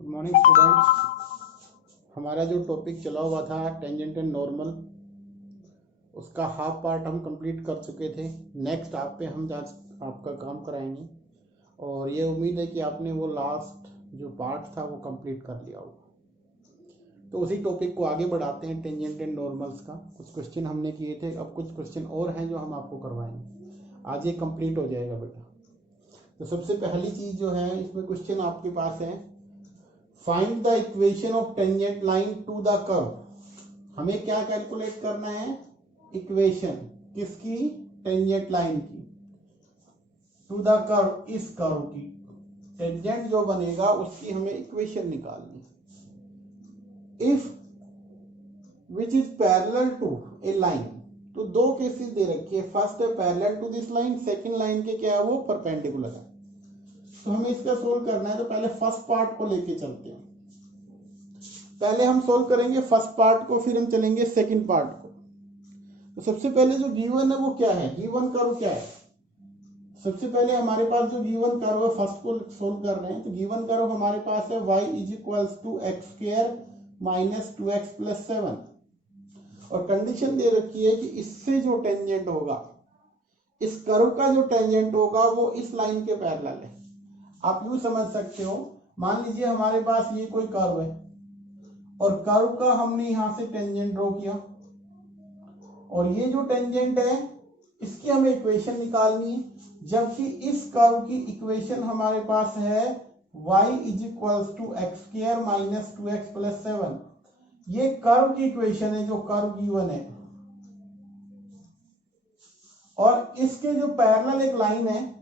Good morning students. हमारा जो topic चला हुआ था टेंजेंट एंड नॉर्मल, उसका हाफ पार्ट हम कंप्लीट कर चुके थे। नेक्स्ट हाफ पे हम आज आपका काम कराएंगे और ये उम्मीद है कि आपने वो लास्ट जो पार्ट था वो कंप्लीट कर लिया होगा। तो उसी टॉपिक को आगे बढ़ाते हैं, टेंजेंट एंड नॉर्मल्स का। कुछ क्वेश्चन हमने किए थे, अब कुछ क्वेश्चन और हैं जो हम आपको करवाएंगे। आज ये कंप्लीट हो जाएगा बेटा। तो सबसे पहली चीज़ जो है, इसमें क्वेश्चन आपके पास है, find the equation of tangent line to the curve. हमें क्या कैलकुलेट करना है? इक्वेशन किसकी? टेंजेंट लाइन की टू द कर्व, इस कर्व की टेंजेंट जो बनेगा उसकी हमें इक्वेशन निकालनी। If which is parallel to a line, तो दो केसेस दे रखी है। फर्स्ट है parallel to this line, second line के क्या है वो परपेंडिकुलर है। तो हमें इसका सोल्व करना है, तो पहले फर्स्ट पार्ट को लेके चलते हैं। पहले हम सोल्व करेंगे फर्स्ट पार्ट को, फिर हम चलेंगे सेकंड पार्ट को। तो सबसे पहले जो गिवन है वो क्या है? गिवन कर्व क्या है? सबसे पहले हमारे पास जो गिवन कर्व है, फर्स्ट को सोल्व कर रहे हैं। तो गिवन कर्व हमारे पास है y is equals to x square minus 2x plus 7, और कंडीशन दे रखी है कि इससे जो टेंजेंट होगा, इस कर्व का जो टेंजेंट होगा वो इस लाइन के पैरेलल है। आप यूं समझ सकते हो, मान लीजिए हमारे पास ये कोई कर्व है और कर्व का हमने यहां से टेंजेंट ड्रॉ किया, और ये जो टेंजेंट है इसकी हमें इक्वेशन निकालनी है। जबकि इस कर्व की इक्वेशन हमारे पास है y is equals to x square minus 2x plus 7। ये कर्व की इक्वेशन है जो कर्व गिवन है, और इसके जो पैरेलल एक लाइन है,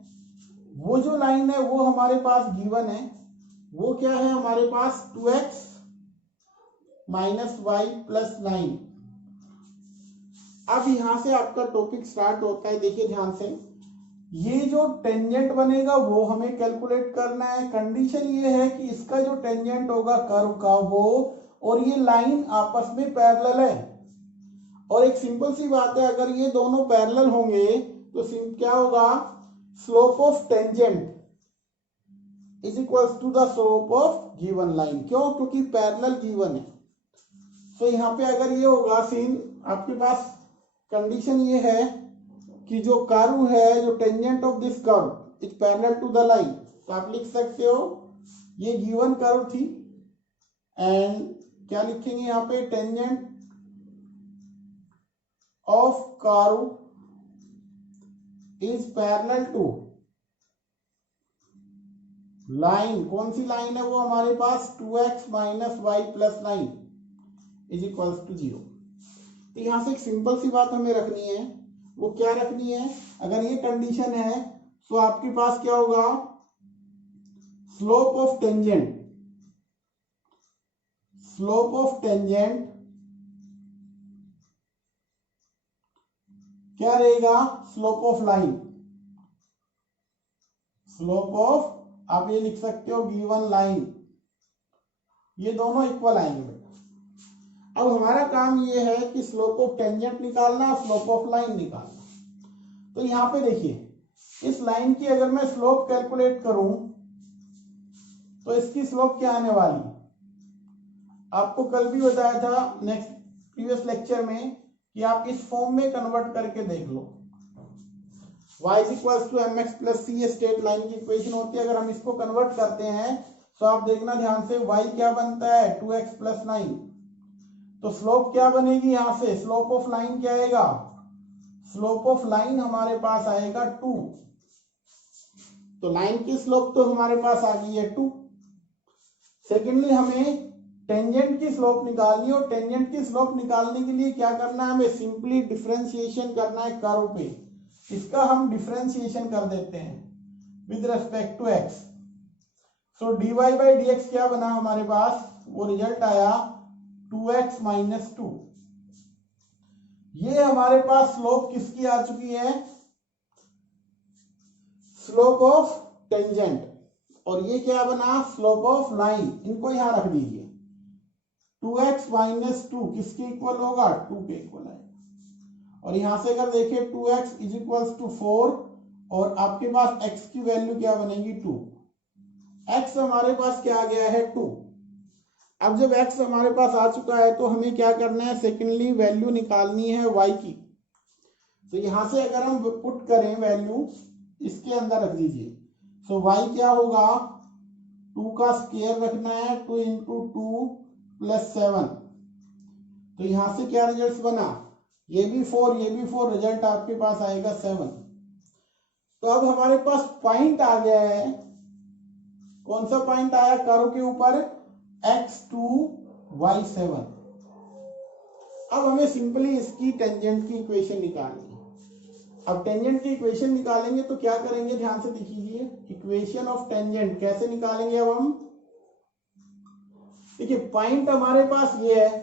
वो जो लाइन है वो हमारे पास गिवन है। वो क्या है हमारे पास? 2x minus y plus 9। अब यहां से आपका टॉपिक स्टार्ट होता है। देखिए ध्यान से, ये जो टेंजेंट बनेगा वो हमें कैलकुलेट करना है। कंडीशन ये है कि इसका जो टेंजेंट होगा कर्व का वो, और ये लाइन आपस में पैरेलल है। और एक सिंपल सी बात है, अगर ये दोनों पैरेलल होंगे तो क्या होगा? Slope of tangent is equals to the slope of given line. क्यों? क्योंकि पैरेलल गिवन है। तो यहाँ पे अगर ये होगा सीन, आपके पास कंडीशन ये है कि जो कर्व है, जो tangent of this curve is parallel to the line, तो आप लिख सकते हो ये गिवन कर्व थी, एंड क्या लिखेंगे यहाँ पे? Tangent of curve is parallel to line. कौन सी लाइन है वो? हमारे पास 2x minus y plus 9 is equals to 0। तो यहां से एक सिंपल सी बात हमें रखनी है। वो क्या रखनी है? अगर ये कंडीशन है तो आपके पास क्या होगा? Slope of tangent, slope of tangent क्या रहेगा? Slope of line, slope of, आप ये लिख सकते हो गिवन लाइन। ये दोनों इक्वल आएंगे बेटा। अब हमारा काम ये है कि स्लोप ऑफ टेंजेंट निकालना, स्लोप ऑफ लाइन निकालना। तो यहां पे देखिए, इस लाइन की अगर मैं स्लोप कैलकुलेट करूं तो इसकी स्लोप क्या आने वाली? आपको कल भी बताया था नेक्स्ट प्रीवियस लेक्चर में कि आप इस फॉर्म में कन्वर्ट करके देख लो। y is equals to mx plus c straight line की इक्वेशन होती है। अगर हम इसको कन्वर्ट करते हैं तो आप देखना ध्यान से, y क्या बनता है? 2x plus 9। तो स्लोप क्या बनेगी यहां से? स्लोप ऑफ लाइन क्या आएगा? स्लोप ऑफ लाइन हमारे पास आएगा 2। तो लाइन की स्लोप तो हमारे पास आ गई है 2। सेकेंडली हमें टेंजेंट की स्लोप निकालनी है, और टेंजेंट की स्लोप निकालने के लिए क्या करना है? हमें सिंपली डिफरेंशिएशन करना है कर्व पे। इसका हम डिफरेंशिएशन कर देते हैं with respect to x। So dy by dx क्या बना हमारे पास? वो रिजल्ट आया 2x माइनस 2। ये हमारे पास स्लोप किसकी आ चुकी है? Slope of tangent. और ये क्या बना? Slope of line. इनको यहां रख दीजिए। 2x माइनस 2 किसके इक्वल होगा? 2 के इक्वल है। और यहां से अगर देखिए 2x इज इक्वल्स टू 4, और आपके पास x की वैल्यू क्या बनेगी? 2। x हमारे पास क्या आ गया है 2। अब जब x हमारे पास आ चुका है तो हमें क्या करना है, सेकेंडली वैल्यू निकालनी है y की। तो यहां से अगर हम पुट करें वैल्यू इसके अंदर रख दीजिए, तो y क्या होगा, 2 का स्क्वायर रखना है, 2 इंटू 2 प्लस 7। तो यहां से क्या रिजल्ट बना, ये भी 4 ये भी 4, रिजल्ट आपके पास आएगा 7। तो अब हमारे पास पॉइंट आ गया है, कौन सा पॉइंट आया कर्व के ऊपर, x2 y7। अब हमें सिंपली इसकी टेंजेंट की इक्वेशन निकालनी है। अब टेंजेंट की इक्वेशन निकालेंगे तो क्या करेंगे, ध्यान से देखिए, इक्वेशन ऑफ टेंजेंट कैसे निकालेंगे। अब हम देखिए पॉइंट हमारे पास ये है,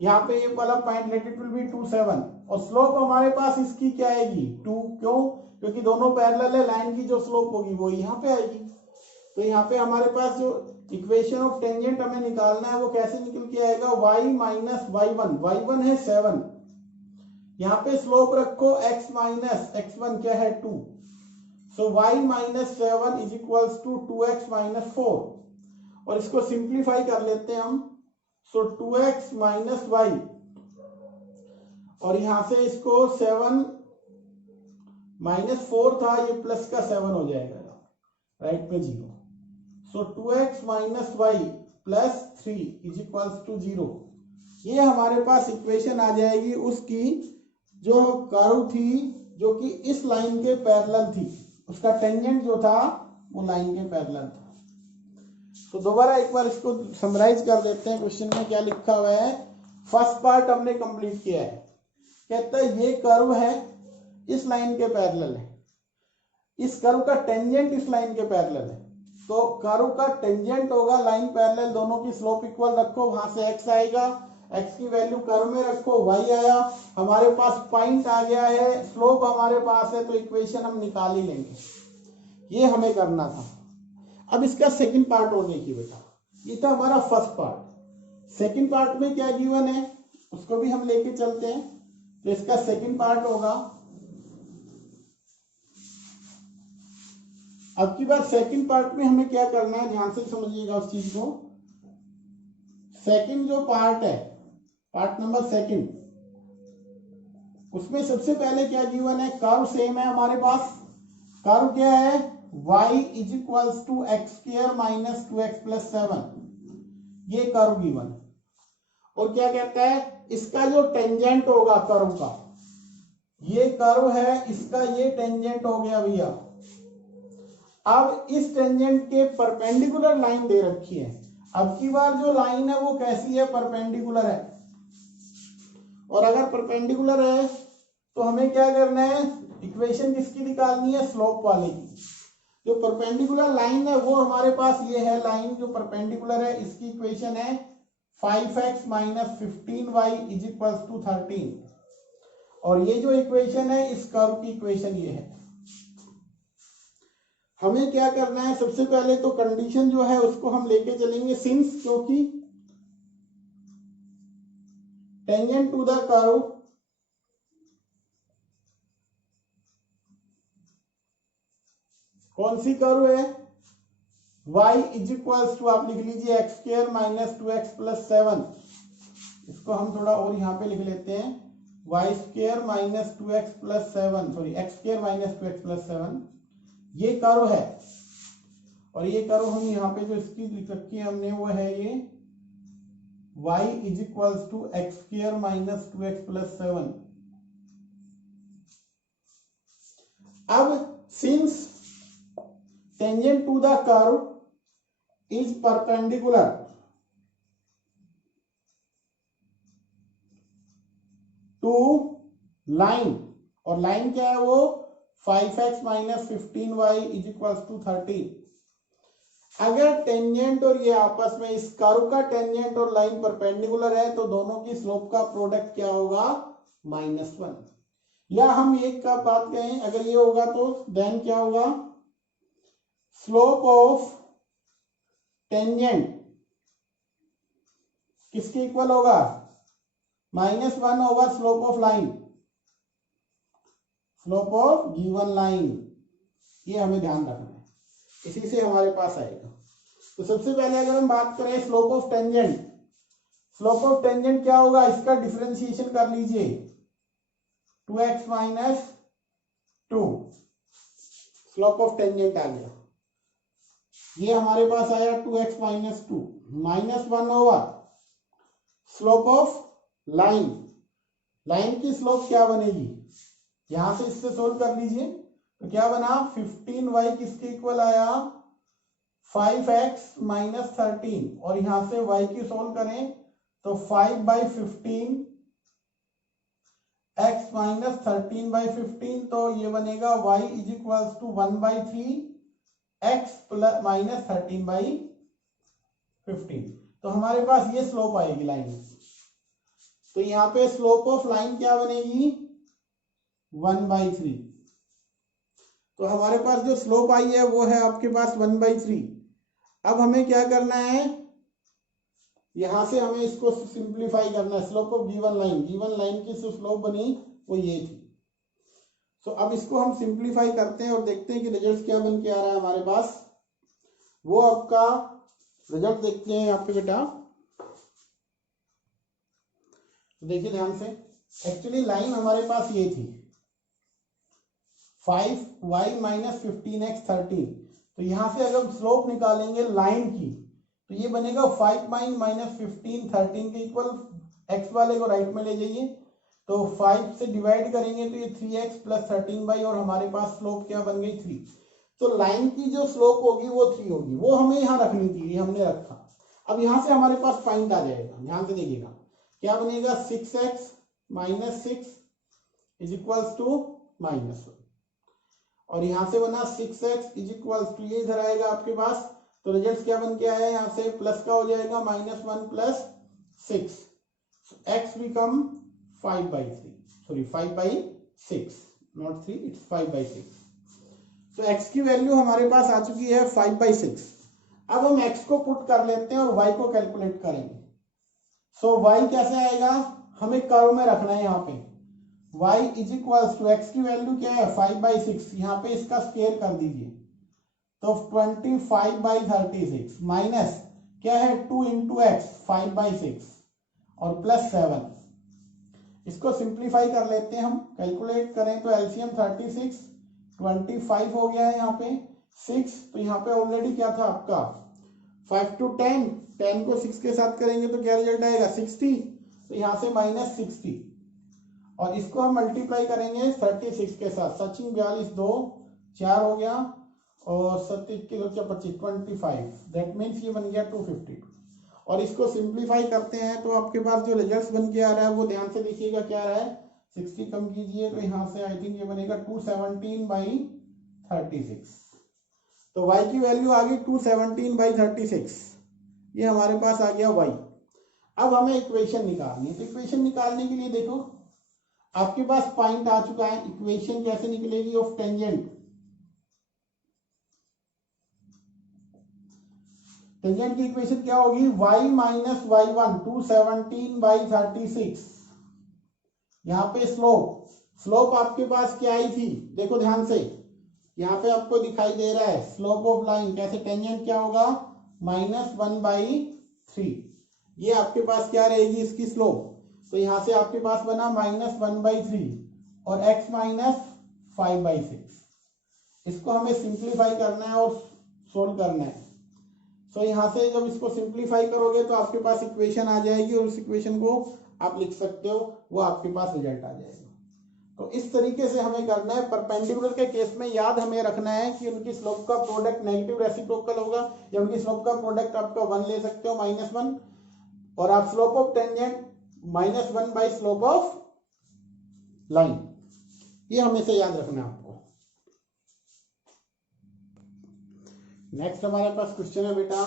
यहाँ पे ये वाला point let it will be 2 7, और स्लोप हमारे पास इसकी क्या आएगी 2, क्यों, क्योंकि दोनों पैरेलल है, लाइन की जो स्लोप होगी वो यहाँ पे आएगी। तो यहाँ पे हमारे पास जो इक्वेशन ऑफ टेंजेंट हमें निकालना है वो कैसे निकल के आएगा, y माइनस y1, y1 है 7, यहाँ पे स्लोप रखो x माइनस x1 क्या है 2, so y minus 7 is equals to 2x minus 4, और इसको सिंप्लीफाई कर लेते हैं हम, सो 2x माइनस y, और यहां से इसको 7 माइनस 4 था, ये प्लस का 7 हो जाएगा, राइट पे 0, so 2x minus y plus 3 is equals to 0। ये हमारे पास इक्वेशन आ जाएगी उसकी जो कर्व थी जो कि इस लाइन के पैरेलल थी, उसका टेंजेंट जो था वो लाइन के पैरेलल था। तो दोबारा एक बार इसको समराइज कर देते हैं, क्वेश्चन में क्या लिखा हुआ है। फर्स्ट पार्ट हमने कंप्लीट किया है, कहता है ये कर्व है इस लाइन के पैरेलल है, इस कर्व का टेंजेंट इस लाइन के पैरेलल है, तो कर्व का टेंजेंट होगा लाइन पैरेलल, दोनों की स्लोप इक्वल रखो, वहां से x आएगा, x की वैल्यू कर्व में रखो, y आया, हमारे पास पॉइंट आ गया है, स्लोप हमारे पास है, तो इक्वेशन हम निकाल ही लेंगे। ये हमें करना था। अब इसका सेकंड पार्ट और देखिए बेटा, ये था हमारा फर्स्ट पार्ट, सेकंड पार्ट में क्या गिवन है उसको भी हम लेके चलते हैं। तो इसका सेकंड पार्ट होगा, अब की बार सेकंड पार्ट में हमें क्या करना है, ध्यान से समझिएगा उस चीज को। सेकंड जो पार्ट है, पार्ट नंबर सेकंड, उसमें सबसे पहले क्या गिवन है, कर्व सेम है हमारे पास, कर्व क्या है, y is equals to x square minus 2x plus 7, ये कर्व गिवन। और क्या कहता है, इसका जो टेंजेंट होगा कर्व का, ये कर्व है, इसका ये टेंजेंट हो गया भैया। अब इस टेंजेंट के परपेंडिकुलर लाइन दे रखी है, अब की बार जो लाइन है वो कैसी है, परपेंडिकुलर है, और अगर परपेंडिकुलर है तो हमें क्या करना है, इक्वेशन किसकी निकालनी है, स्लोप वाले की। जो परपेंडिकुलर लाइन है वो हमारे पास ये है लाइन जो परपेंडिकुलर है, इसकी इक्वेशन है 5x minus 15y is equal to 13, और ये जो इक्वेशन है इस कर्व की इक्वेशन ये है। हमें क्या करना है, सबसे पहले तो कंडीशन जो है उसको हम लेके चलेंगे, सिंस क्योंकि टेंजेंट टू द कर्व कौन सी कर्व है, y इज इक्वल्स टू, आप लिख लीजिए x square minus 2x plus 7, इसको हम थोड़ा और यहाँ पे लिख लेते हैं, y square minus 2x plus 7, sorry x square minus 2x plus 7, ये कर्व है। और ये कर्व हम यहाँ पे जो इसकी लिख रखी है हमने वो है ये y is equals to x square minus 2x plus 7। अब since tangent to the curve is perpendicular to line, और लाइन क्या है वो 5x minus 15y is equal to 13। अगर टेंजेंट और ये आपस में, इस कर्व का टेंजेंट और लाइन परपेंडिकुलर है तो दोनों की स्लोप का प्रोडक्ट क्या होगा, -1, या हम एक का बात कहें अगर ये होगा तो देन क्या होगा, स्लोप ऑफ टेंजेंट किसके इक्वल होगा, -1 होगा slope of line, slope of given line, ये हमें ध्यान रखना है। इसी से हमारे पास आएगा। तो सबसे पहले अगर हम बात करें slope of tangent, slope of tangent क्या होगा, इसका डिफरेंशिएशन कर लीजिए, 2x minus 2 slope of tangent आ गया। ये हमारे पास आया 2x minus 2 minus 1 over slope of line. Line की स्लोप क्या बनेगी, यहां से इससे सोल्व कर लीजिए। तो क्या बना, 15y किसके इक्वल आया, 5x माइनस 13, और यहां से y की सोल्व करें तो 5/15 x माइनस 13/15, तो ये बनेगा y is equals to 1/3 x plus minus 13/15। तो हमारे पास ये स्लोप आएगी लाइन की। तो यहाँ पे स्लोप ऑफ लाइन क्या बनेगी, 1/3। तो हमारे पास जो स्लोप आई है वो है आपके पास 1/3। अब हमें क्या करना है, यहां से हमें इसको सिंप्लीफाई करना है। स्लोप ऑफ गिवन लाइन की जो स्लोप बनी वो ये थी। तो अब इसको हम सिंप्लीफाई करते हैं और देखते हैं कि रिजल्ट क्या बन के आ रहा है हमारे पास। वो आपका रिजल्ट देखते हैं यहाँ पे बेटा। देखिए ध्यान से, एक्चुअली लाइन हमारे पास ये थी 5y माइनस 15x 13। तो यहां से अगर स्लोप निकालेंगे लाइन की तो ये बनेगा 5 माइनस 15 13 के इक्वल। x वाले को राइट में ले जाइए, तो 5 से डिवाइड करेंगे तो ये 3x प्लस 13 और हमारे पास स्लोप क्या बन गई 3। तो लाइन की जो स्लोप होगी वो 3 होगी, वो हमें यहाँ रखनी थी, ये हमने रखा। अब यहाँ से हमारे पास पॉइंट आ जाएगा, ध्यान से देखिएगा क्या बनेगा, 6x minus 6 is equals to -1, और यहां से बना 6x इज इक्वल्स टू, ये इधर आएगा आपके पास। तो रिजल्ट क्या बन के आया, यहाँ से प्लस का हो जाएगा -1 plus 6, x become 5/3, sorry 5/6, not 3, it's 5/6। तो x की वैल्यू हमारे पास आ चुकी है 5/6। अब हम x को पुट कर लेते हैं और y को कैलकुलेट करेंगे। सो y कैसे आएगा, हमें कर्व में रखना है यहाँ पे। y is equals to, x की वैल्यू क्या है 5/6, यहाँ पे इसका स्क्वायर कर दीजिए तो 25/36 माइनस क्या है 2 इंटू एक्स 5/6 और प्लस 7। इसको सिंप्लीफाई कर लेते हैं हम, कैलकुलेट करें तो एलसीएम 36 25 हो गया है यहाँ पे 6। तो यहाँ पे ऑलरेडी क्या था आपका 5 to 10, 10 को 6 के साथ करेंगे तो क्या रिजल्ट आएगा 60। तो यहाँ से -60, और इसको हम मल्टीप्लाई करेंगे 36 के साथ। सचिन 42 2 4 हो गया, और 27 25, दैट मीन्स ये बन गया 252। और इसको सिंप्लीफाई करते हैं तो आपके पास जो रिजल्ट बन के आ रहा है वो ध्यान से देखिएगा क्या आ रहा है, 60 कम कीजिए तो यहाँ से आई थिंक ये बनेगा 217/36। तो y की वैल्यू आ गई 217/36, ये हमारे पास आ गया y। अब हमें इक्वेशन निकालनी है। तो इक्वेशन निकालने के लिए देखो आपके पास पॉइंट आ चुका है। इक्वेशन कैसे निकलेगी ऑफ टेंजेंट, टेंजेंट की इक्वेशन क्या होगी, y माइनस y1 217/36। यहाँ पे स्लोप आपके पास क्या आई थी, देखो ध्यान से, यहाँ पे आपको दिखाई दे रहा है स्लोप ऑफ लाइन कैसे, टेंजेंट क्या होगा -1/3। ये आपके पास क्या रहेगी इसकी स्लोप। तो यहाँ से आपके पास बना -1/3 और x माइनस 5/6। इसको हमें सिंप्लीफाई करना है और सोल्व करना है। तो यहाँ से जब इसको सिंप्लीफाई करोगे तो आपके पास इक्वेशन आ जाएगी और उस इक्वेशन को आप लिख सकते हो, वो आपके पास रिजल्ट आ जाएगा। तो इस तरीके से हमें करना है। परपेंडिकुलर के केस में याद हमें रखना है कि उनकी स्लोप का प्रोडक्ट नेगेटिव रेसिप्रोकल होगा, या उनकी स्लोप का प्रोडक्ट आपका 1 ले सकते हो -1, और आप slope of tangent -1 by slope of line, ये हमेशा याद रखना है आपको। नेक्स्ट हमारे पास क्वेश्चन है बेटा,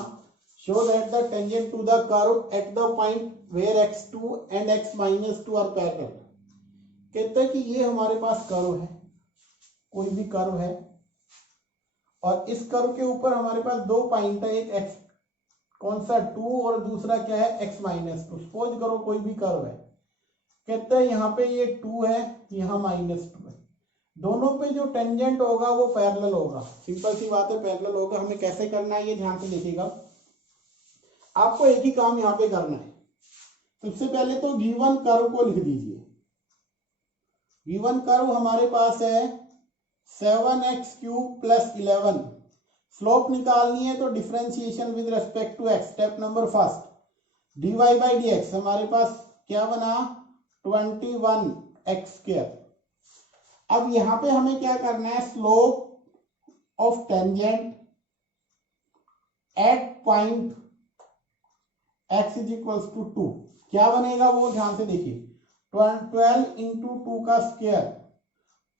show that the tangent to the curve at the point where x2 and x-2 are parallel. कहते हैं कि ये हमारे पास कर्व है, कोई भी कर्व है, और इस कर्व के ऊपर हमारे पास दो पॉइंट है, एक x कौन सा 2 और दूसरा क्या है x-2। सपोज करो कोई भी कर्व है, कहते हैं यहाँ पे ये 2 है, यहाँ -2 है। दोनों पे जो टेंजेंट होगा वो पैरेलल होगा। सिंपल सी बात है, पैरेलल होगा। हमें कैसे करना है ये ध्यान से देखिएगा। आपको एक ही काम यहाँ पे करना है। सबसे पहले तो गिवन कर्व को लिख दीजिए। गिवन कर्व हमारे पास है 7x³ + 11। स्लोप निकालनी है तो differentiation with respect to x। Step number first, dy/dx हमारे पास क्या बना 21x²। अब यहां पे हमें क्या करना है, slope of tangent at point x = 2 क्या बनेगा वो ध्यान से देखिए। 12 × 2 का स्क्वायर,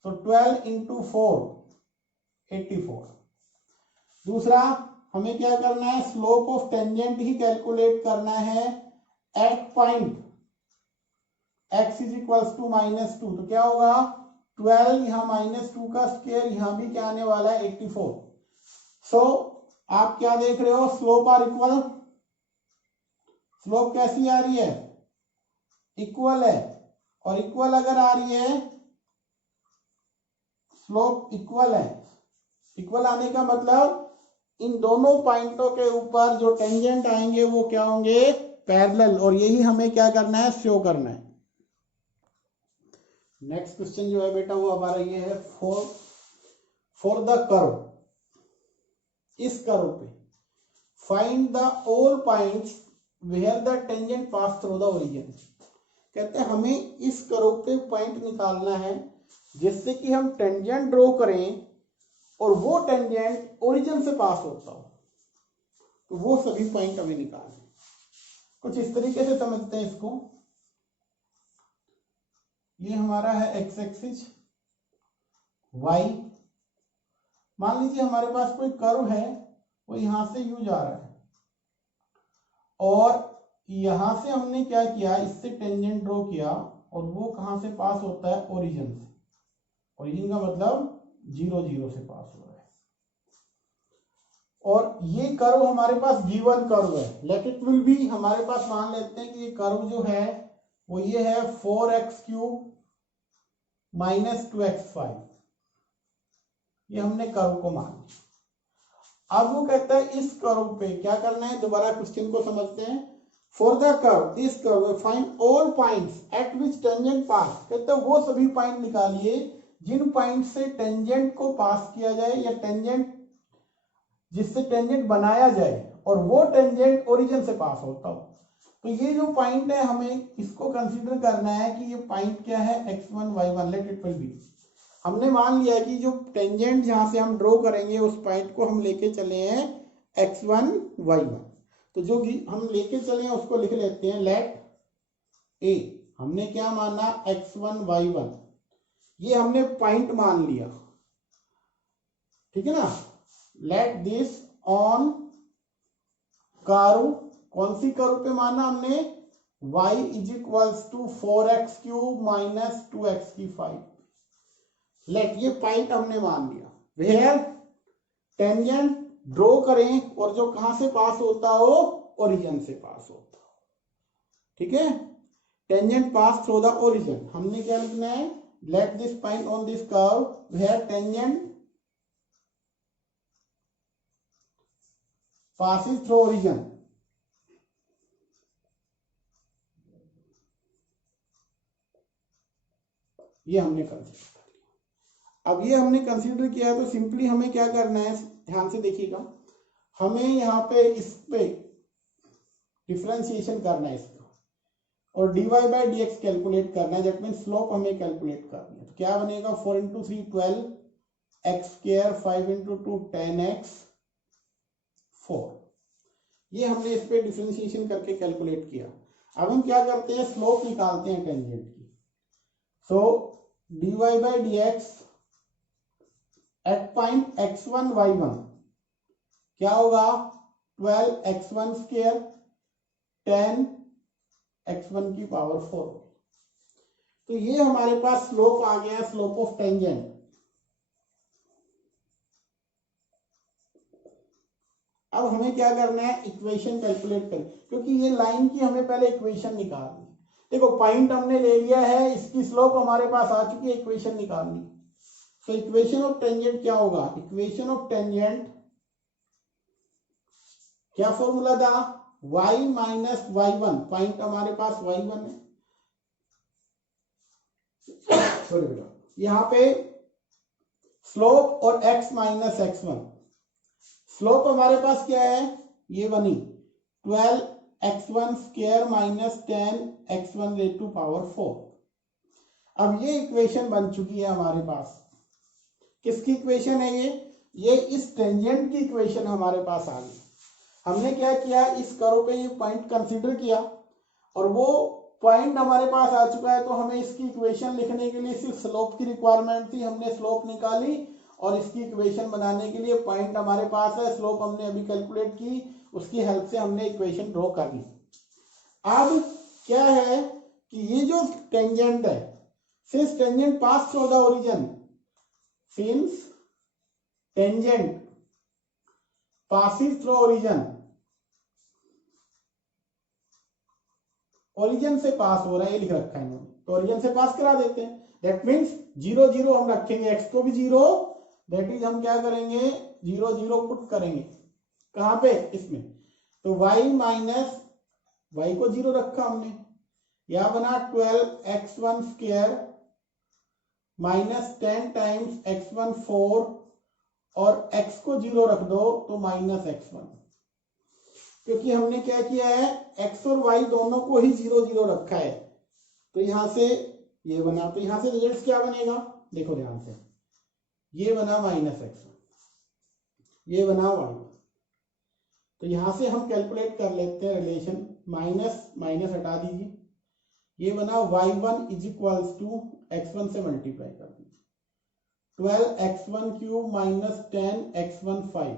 तो 12 × 4 84। दूसरा हमें क्या करना है, slope of tangent he calculate करना है एट पॉइंट x = -2। तो क्या होगा 12 यहाँ -2 का स्क्वायर, यहां भी क्या आने वाला है 84। सो आप क्या देख रहे हो, स्लोप आर इक्वल। स्लोप कैसी आ रही है, इक्वल है। और इक्वल अगर आ रही है, स्लोप इक्वल है, इक्वल आने का मतलब इन दोनों पॉइंटों के ऊपर जो टेंजेंट आएंगे वो क्या होंगे, पैरेलल। और यही हमें क्या करना है, शो करना है। नेक्स्ट क्वेश्चन जो है बेटा वो हमारा ये है, फॉर द कर्व, इस कर्व पे find the all points where the tangent pass through the origin. कहते हैं हमें इस कर्व पे पॉइंट निकालना है जिससे कि हम टेंजेंट ड्रॉ करें और वो टेंजेंट ओरिजिन से पास होता हो, तो वो सभी पॉइंट हमें निकालने। कुछ इस तरीके से समझते हैं इसको। ये हमारा है एक्स एक्सिस, वाई। मान लीजिए हमारे पास कोई कर्व है, वो यहां से यू जा रहा है और यहां से हमने क्या किया, इससे टेंजेंट ड्रॉ किया और वो कहां से पास होता है, ओरिजिन से। ओरिजिन का मतलब 0 0 से पास हो रहा है। और ये कर्व हमारे पास गिवन कर्व है, लेट इट विल बी। हमारे पास मान लेते हैं कि ये कर्व जो है वो ये है 4x³ - 2x5। ये हमने कर्व को मान लिया। अब वो कहता है इस कर्व पे क्या करना है, दोबारा क्वेश्चन को समझते हैं। फॉर द कर्व, इस कर्व में find all points at which tangent pass. कहता है वो सभी पॉइंट निकालिए जिन पॉइंट से टेंजेंट को पास किया जाए या टेंजेंट जिससे टेंजेंट बनाया जाए और वो टेंजेंट ओरिजिन से पास होता हो। तो ये जो पॉइंट है हमें इसको कंसीडर करना है कि ये पॉइंट क्या है, x1 y1। Let it will be. हमने मान लिया कि जो टेंजेंट जहां से हम ड्रॉ करेंगे उस पॉइंट को हम लेके चले हैं x1 y1। तो जो हम लेके चले हैं उसको लिख लेते हैं लेट ए। हमने क्या माना, x1 y1। ये हमने पॉइंट मान लिया, ठीक है ना। लेट दिस ऑन कर्व, कौन सी कर्व पे माना हमने, y = 4x³ - 2x5। लेट, ये पॉइंट हमने मान लिया। वेयर टेंजेंट ड्रॉ करें और जो कहां से पास होता हो, ओरिजिन से पास होता हो, ठीक है। Tangent pass through the origin. हमने क्या लिखना है, let this point on this curve where tangent passes through origin। ये हमने कंसीडर कर लिया। अब ये हमने कंसीडर किया है तो सिंपली हमें क्या करना है, ध्यान से देखिएगा। हमें यहाँ पे इस पे डिफरेंशिएशन करना है इसका और dy/dx कैलकुलेट करना है। दैट मीन स्लोप हमें कैलकुलेट करना है। तो क्या बनेगा, 4 × 3 12 x², 5 × 2 10x 4। ये हमने इस पे डिफरेंशिएशन करके कैलकुलेट किया। अब हम क्या करते हैं, स्लोप निकालते हैं टेंजेंट की। सो dy/dx eight point x1 y1 क्या होगा, 12x1² 10x1⁴। तो ये हमारे पास स्लोप आ गया, स्लोप ऑफ टेंजेंट। अब हमें क्या करना है, इक्वेशन कैलकुलेट करें, क्योंकि ये लाइन की हमें पहले इक्वेशन निकालनी है। देखो पॉइंट हमने ले लिया है, इसकी स्लोप हमारे पास आ चुकी है, इक्वेशन निकालनी। तो इक्वेशन ऑफ टेंजेंट क्या होगा? इक्वेशन ऑफ टेंजेंट क्या फॉर्मूला था? y माइनस y1, पॉइंट हमारे पास y1 है, सॉरी बेटा, यहाँ पे स्लोप और x माइनस x1। स्लोप हमारे पास क्या है? ये बनी 12x1 square minus 10x1 raise to power 4। अब ये इक्वेशन बन चुकी है हमारे पास। किसकी इक्वेशन है ये इस टेंजेंट की इक्वेशन हमारे पास आ गई। हमने क्या किया, इस कर्व पे ये पॉइंट कंसीडर किया और वो पॉइंट हमारे पास आ चुका है, तो हमें इसकी इक्वेशन लिखने के लिए सिर्फ स्लोप की रिक्वायरमेंट थी। हमने स्लोप निकाली और इसकी इक्वेशन बनाने के लिए पॉइंट हमारे पास है, स्लोप हमने अभी कैलकुलेट की, उसकी हेल्प से हमने इक्वेशन ड्रॉ कर ली। अब क्या है कि ये जो टेंजेंट है, since tangent pass through the origin, since tangent passes through origin, origin से पास हो रहा है, ये लिख रखा है इन्होंने, तो ओरिजिन से पास करा देते हैं। दैट मीन्स 0 0 हम रखेंगे, x को भी 0, दैट इज हम क्या करेंगे 0 0 पुट करेंगे कहां पे, इसमें। तो y माइनस y को 0 रखा हमने, यह बना 12x1 square minus 10 times x1 4 और x को 0 रख दो तो माइनस x1, क्योंकि हमने क्या किया है x और y दोनों को ही 0 0 रखा है। तो यहां से ये बना, तो यहां से रिजल्ट क्या बनेगा, देखो ध्यान से, ये बना माइनस x1, ये बना y। तो यहां से हम कैलकुलेट कर लेते हैं रिलेशन, माइनस माइनस हटा दीजिए, ये बना y1 is equals to x1 से मल्टीप्लाई कर दीजिए, 12x1 क्यूब माइनस 10x1 5,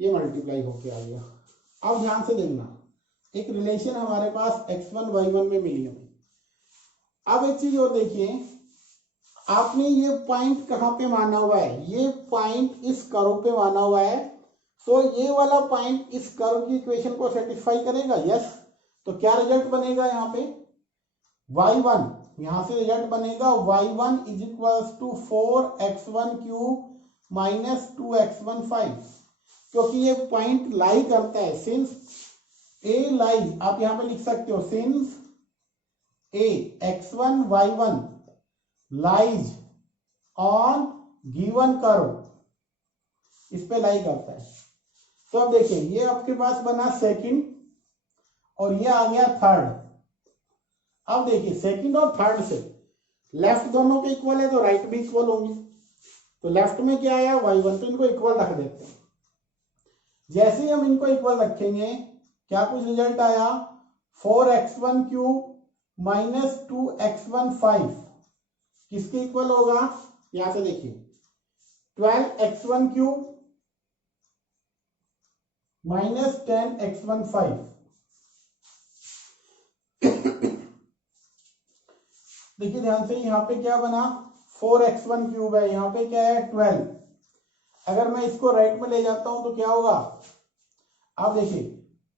ये मल्टीप्लाई होके आ गया। अब ध्यान से देखना, एक रिलेशन हमारे पास x1 y1 में मिली हमें। अब एक चीज और देखिए, आपने ये पॉइंट कहां पे माना हुआ है, ये पॉइंट इस कर्व पे माना हुआ है, तो ये वाला पॉइंट इस कर्व की इक्वेशन को सेटिस्फाई करेगा, यस। तो क्या रिजल्ट बनेगा यहाँ पे y1, यहां से रिजल्ट बनेगा y1 is equals to 4x1 cube minus 2x1 5, क्योंकि ये पॉइंट लाई करता है, सिंस ए लाई, आप यहां पे लिख सकते हो since A x1 y1 lies on given curve, इस पे लाई करता है। तो अब देखिए, ये आपके पास बना सेकंड और ये आ गया थर्ड। अब देखिए सेकंड और थर्ड से लेफ्ट दोनों के इक्वल है तो राइट भी इक्वल होंगे, तो लेफ्ट में क्या आया y1, तो इनको इक्वल रख देते हैं। जैसे ही हम इनको इक्वल रखेंगे, क्या कुछ रिजल्ट आया, 4x1 क्यूब माइनस 2x1 5 किसके इक्वल होगा, यहां से देखिए 12x1 क्यूब माइनस 10x1 5। देखिए ध्यान से, यहां पे क्या बना 4x1 क्यूब है, यहां पे क्या है 12। अगर मैं इसको राइट में ले जाता हूं तो क्या होगा, आप देखिए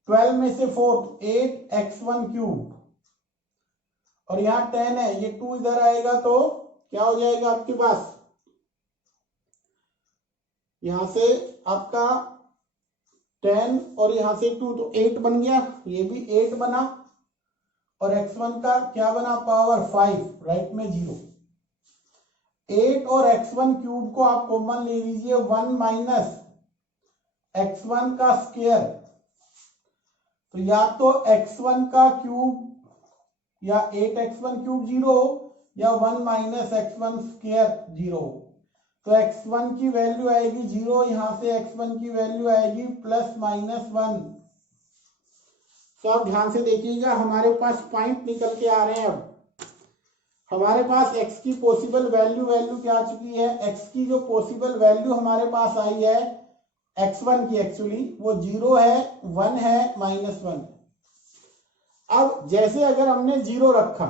12 में से 4 8x1 क्यूब और यहां 10 है, ये 2 इधर आएगा तो क्या हो जाएगा आपके पास, यहां से आपका 10 और यहां से 2 तो 8 बन गया, ये भी 8 बना, और x1 का क्या बना पावर 5, राइट में 0। 8 और x1 क्यूब को आप कॉमन ले लीजिए, 1 माइनस x1 का स्क्वायर, तो या तो x1 का क्यूब या 8x1 क्यूब 0 या 1 माइनस x1 स्क्वायर 0, तो x1 की वैल्यू आएगी 0, यहां से x1 की वैल्यू आएगी प्लस माइनस 1। तो आप ध्यान से देखिएगा, हमारे पास पॉइंट निकल के आ रहे हैं। अब हमारे पास x की पॉसिबल वैल्यू क्या आ चुकी है, x की जो पॉसिबल वैल्यू हमारे पास आई है x1 की, एक्चुअली वो 0 है, 1 है, -1। अब जैसे अगर हमने 0 रखा,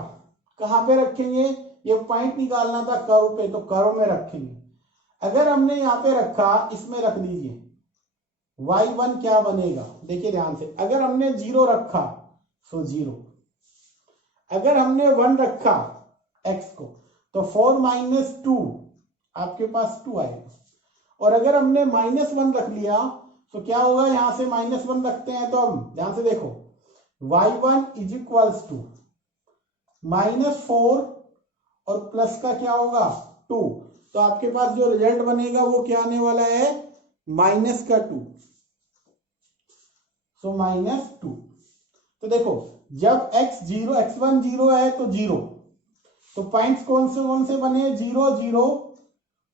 कहां पे रखेंगे, ये पॉइंट निकालना था कर्व पे, तो कर्व में रखेंगे। अगर हमने यहां पे रखा, इसमें रख दीजिए, y1 क्या बनेगा, देखिए ध्यान से, अगर हमने 0 रखा तो 0, अगर हमने 1 रखा x को तो 4 - 2 आपके पास 2 आएगा। और अगर हमने -1 रख लिया तो क्या होगा, यहां से -1 रखते हैं तो हम ध्यान से देखो, y1 इज इक्वल्स टू -4 और प्लस का क्या होगा 2, तो आपके पास जो रिजल्ट बनेगा वो क्या आने वाला है, -2, सो -2। तो देखो जब x1 0 है तो 0, तो पॉइंट्स कौन से बने, 0 0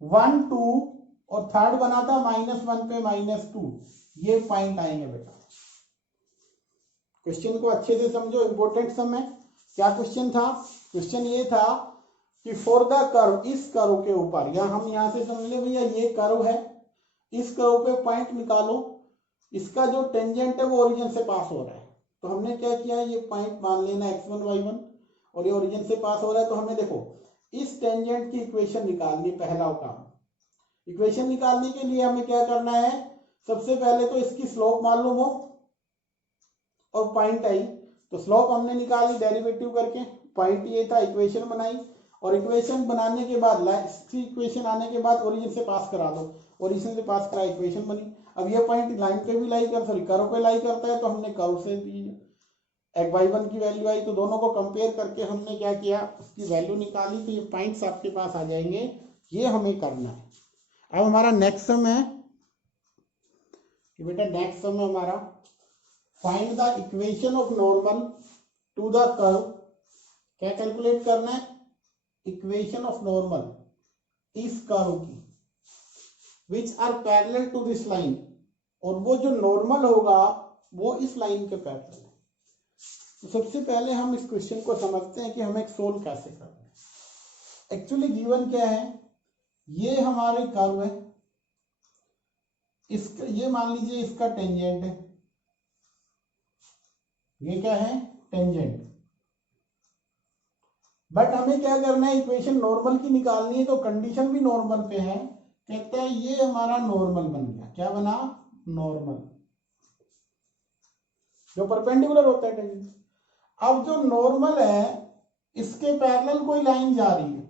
1 2 और थर्ड बना था -1 पे -2, ये पॉइंट आएंगे बेटा। क्वेश्चन को अच्छे से समझो, इंपॉर्टेंट सम है। क्या क्वेश्चन था, क्वेश्चन ये था कि फॉर द कर्व, इस कर्व के ऊपर, या हम यहां से समझ ले भैया ये कर्व है, इस कर्व पे पॉइंट निकालो, इसका जो टेंजेंट है वो ओरिजिन से पास हो रहा है। तो हमने क्या किया, ये पॉइंट मान लेना x1 y1 और ये ओरिजिन से पास हो रहा है, तो हमें देखो इस टेंजेंट की इक्वेशन निकालनी, पहला काम। इक्वेशन निकालने के लिए हमें क्या करना है, सबसे पहले तो इसकी स्लोप मालूम हो और पॉइंट आई, तो स्लोप हमने निकाली डेरिवेटिव करके, पॉइंट ये था, इक्वेशन बनाई, और इक्वेशन बनाने के बाद इसकी इक्वेशन आने के बाद ओरिजिन से पास करा दो, ओरिजिन से पास करा, इक्वेशन बनी। अब ये पॉइंट लाइन पे भी लाई कर, सॉरी कर्व पे लाई करता है, तो हमने कर्व से y1 की वैल्यू आई, तो दोनों को कंपेयर करके हमने क्या किया, उसकी वैल्यू निकाली, तो ये पॉइंट्स आपके पास आ जाएंगे। ये हमें करना है। अब हमारा नेक्स्ट सम है कि बेटा, नेक्स्ट सम है हमारा find the equation of normal to the curve. क्या कैलकुलेट करना है, इक्वेशन ऑफ नॉर्मल इस कर्व की, which are parallel to this line, और वो जो नॉर्मल होगा वो इस लाइन के पैरेलल है। तो सबसे पहले हम इस क्वेश्चन को समझते हैं कि हमें एक सोल्व कैसे करना है। एक्चुअली गिवन क्या है, ये हमारे कर्व है, इसका ये मान लीजिए इसका टेंजेंट है, ये क्या है, टेंजेंट। बट हमें क्या करना है, इक्वेशन नॉर्मल की निकालनी है, तो कंडीशन भी नॉर्मल पे है। कहते हैं ये हमारा नॉर्मल बन गया, क्या बना, नॉर्मल, जो परपेंडिकुलर होता है टेंजेंट। अब जो नॉर्मल है इसके पैरेलल कोई लाइन जा रही है,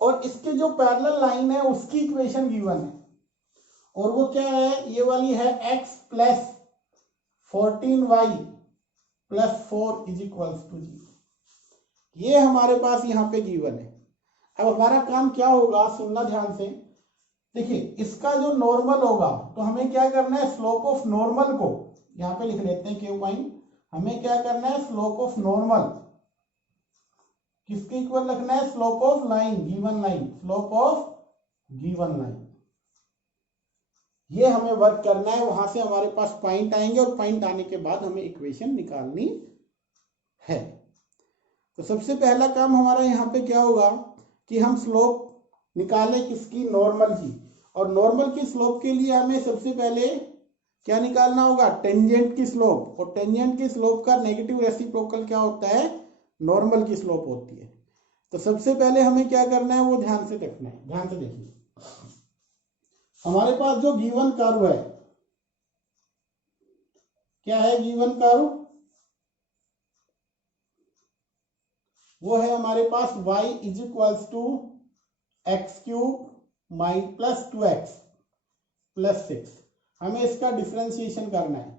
और इसके जो पैरेलल लाइन है उसकी इक्वेशन गिवन है, और वो क्या है, ये वाली है x plus 14y plus 4 is equals to 0। ये हमारे पास यहाँ पे गिवन है। अब हमारा काम क्या होगा, सुनना ध्यान से। देखिए इसका जो नॉर्मल होगा, तो हमें क्या करना है, स्लोप ऑफ नॉर्मल को यहाँ पे लिख लेते हैं क्यू पॉइंट। हमें क्या करना है, स्लोप ऑफ नॉर्मल किसके इक्वल रखना है, slope of line, given line, slope of given line. ये हमें वर्क करना है, वहां से हमारे पास पॉइंट आएंगे, और पॉइंट आने के बाद हमें इक्वेशन निकालनी है। तो सबसे पहला काम हमारा यहाँ पे क्या होगा कि हम स्लोप निकालें किसकी, नॉर्मल की। और नॉर्मल की स्लोप के लिए हमें सबसे पहले क्या निकालना होगा, टेंजेंट की स्लोप। और टेंजेंट की स्लोप का नेगेटिव रेसिप्रोकल क्या होता है, नॉर्मल की स्लोप होती है। तो सबसे पहले हमें क्या करना है, वो ध्यान से देखना है। ध्यान से देखिए, हमारे पास जो गिवन कर्व है, क्या है गिवन कर्व, वो है हमारे पास y is equals to x cube माइ प्लस 2x प्लस 6। हमें इसका डिफरेंशिएशन करना है